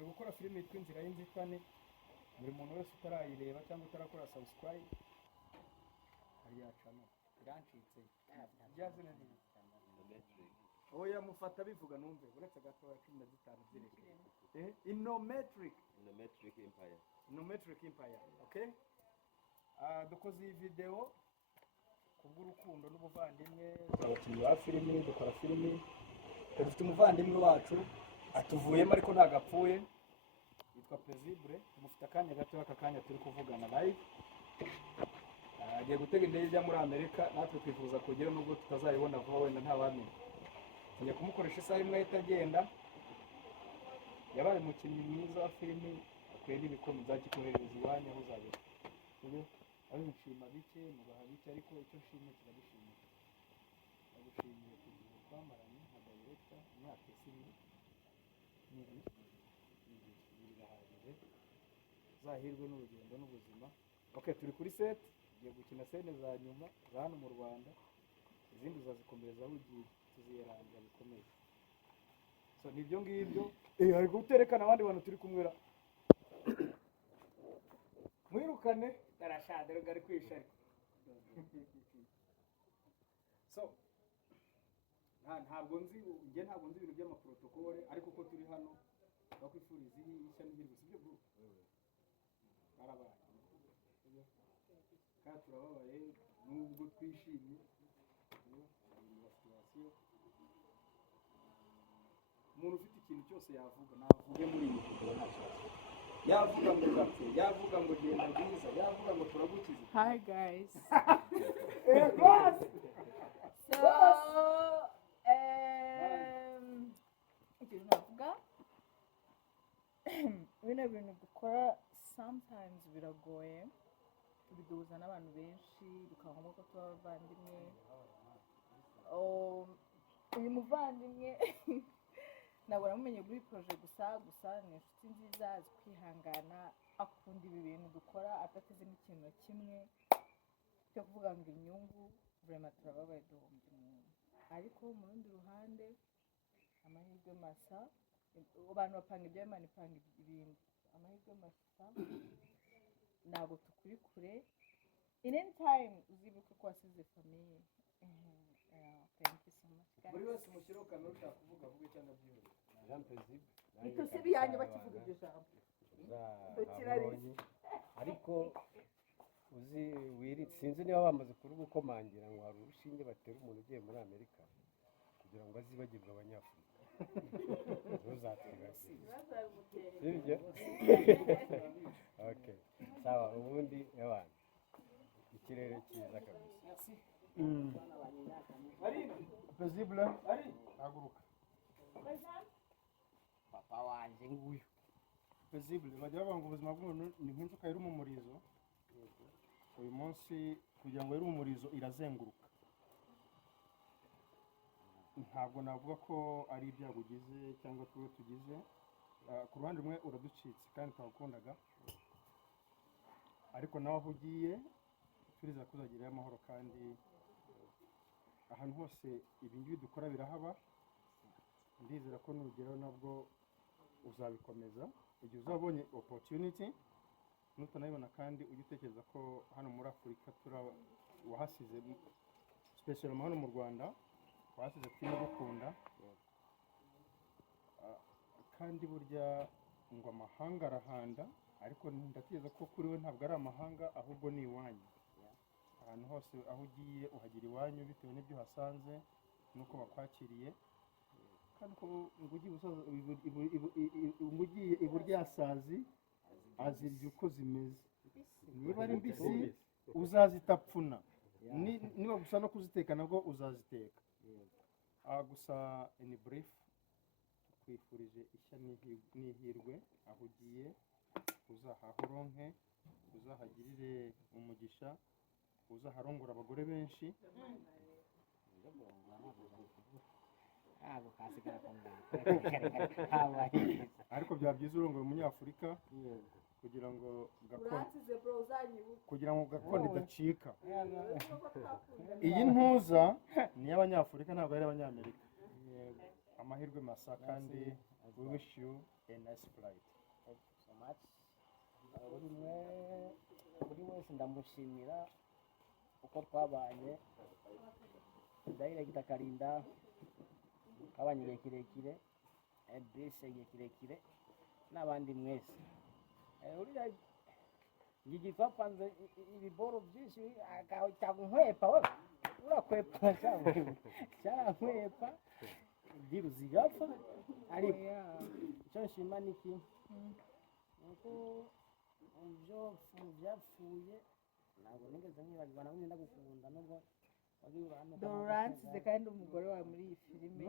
turi gukora filime yitwa Inzira y'Inzitane. Buri muntu wese utarayireba cyangwa utarakora subscribe hariya channel irancitse byazina ni oya mufata bivuga numve uretse gato 15 zireke Inometric Empire okay. Dukoze iyi video kubw'urukundo n'ubuvandimwe abakinnyi ba filime dukora filime dufite umuvandimwe wacu atuvuyemo ariko ntagapfuye yitwa Paisible mufite akanya gato akanya turi kuvugana live agiye gutega indege ijya muri Amerika natwe twifuza kugera nubwo tutazayibona vuba wenda ntabamenye tugiye kumukoresha isaha imwe itagenda yabaye umukinnyi mwiza wa filime akwiye n'ibikombe byakikohereza iwanyu aho uzabera ubu ari nshima bike mubaha bike ariko icyo nshimye kiragushimiye ndagushimiye kugira twamaranye nka director imyaka isibiri birahagije zahirwe n'urugendo n'ubuzima okay turi kuri set tugiye gukina scene za nyuma za hano mu Rwanda izindi uzazikomereza aho ugiye tuziyerangira bikomeye so nibyo ngibyo ari guterekana abandi bantu turi kumwera mwirukane darashade rugari kwishari so ntabwo nzi ibintu by'amaprotokole ariko ko turi hano bakwifuriza ishya n'ihirwe sibyo bro barabaye kandi turababaye nubwo twishimye umuntu ufite ikintu cyose yavuga navuge muri iyi video nta kibazo yavuga ngo gapfe yavuga ngo genda bwiza yavuga ngo turagukiza. Hi guys. Ikintu navuga bino bintu dukora sometimes biragoye biduhuza n'abantu benshi bikaba ngombwa ko tuba abavandimwe. Uyu muvandimwe ntabwo namumenye muri projet gusa ni inshuti nziza azi kwihangana akunda ibi bintu dukora atateze n'ikintu kimwe cyo kuvuga ngo inyungu vraiment turababaye duhombye umuntu ariko mu rundi ruhande amahirwe masa abantu bapanga ibyo Imana ipanga ibindi amahirwe masa ntabwo tukuri kure in any time uzibuke ko wasize famille. Thank you so much guys. Buri wese umushyiraho kantu ushaka kuvuga avuge cyangwa byihuse. Jean Paisible ito se biyanyu bakivuga ibyo jambo ariko uzi wiritse sinzi niba bamaze kuri gukomangira ngo hari urushinge batera umuntu ugiye muri Amerika kugira ngo azibagirwe abanyafurika sibyo okay sawa ubundi y'abantu ikirere cyiza kabisa Paisible haguruka papa wanje nguyu Paisible bajya bavuga ngo ubuzima bw'umuntu ni nk'inzoka iri mu murizo uyu munsi kugira ngo iri mu murizo irazenguruka ntabwo navuga ko ari ibyago ugize cyangwa twe tugize ku ruhande rumwe uraducitse kandi twakundaga ariko nawe aho ugiye turiza kuzagirayo amahoro kandi ahantu hose ibingibi dukora birahaba ndizera ko nugeraho nabwo uzabikomeza igihe uzabonye opportunity nutanayibona kandi ujye utekereza ko hano muri Afurika wahasize special hano mu Rwanda wahasize twimugukunda kandi burya ngo amahanga arahanda ariko ndatekereza ko kuri we ntabwo ari amahanga ahubwo ni iwanyu ahantu hose aho ugiye uhagira iwanyu bitewe n'ibyo hasanze nuko bakwakiriye kandi ko ngugiye iburyasazi azirya uko zimeze niba ari mbisi uzazitapfuna niba gusa no kuziteka nabwo uzaziteka gusa in brief twifurije ishya n'ihirwe aho ugiye uzahahoronke uzahagirire umugisha uzaharongora abagore benshi ariko byaba byiza urongoye umunyafurika kugira ngo gakondo idacika. Iyi ntuza ni y'abanyafurika ntabwo ari abanyamerika. Amahirwe masa kandi we wish you a nice flight. Thank you so much. Buri wese ndamushimira uko twabanye, Ndahiro Karinda kabanye igihe kirekire, Edris igihe kirekire n'abandi mwese. Uriya gigi twapanze ibiboro byinshi akankwepa we, urakwepa cyarankwepa diru zigapfa, ariko icyo nshima ni iki nuko byapfuye ntabwo nigeze mwibagirwa nawe ndagukunda nubwo wari uri hano Dore uransize kandi umugore wawe muri iyi filime.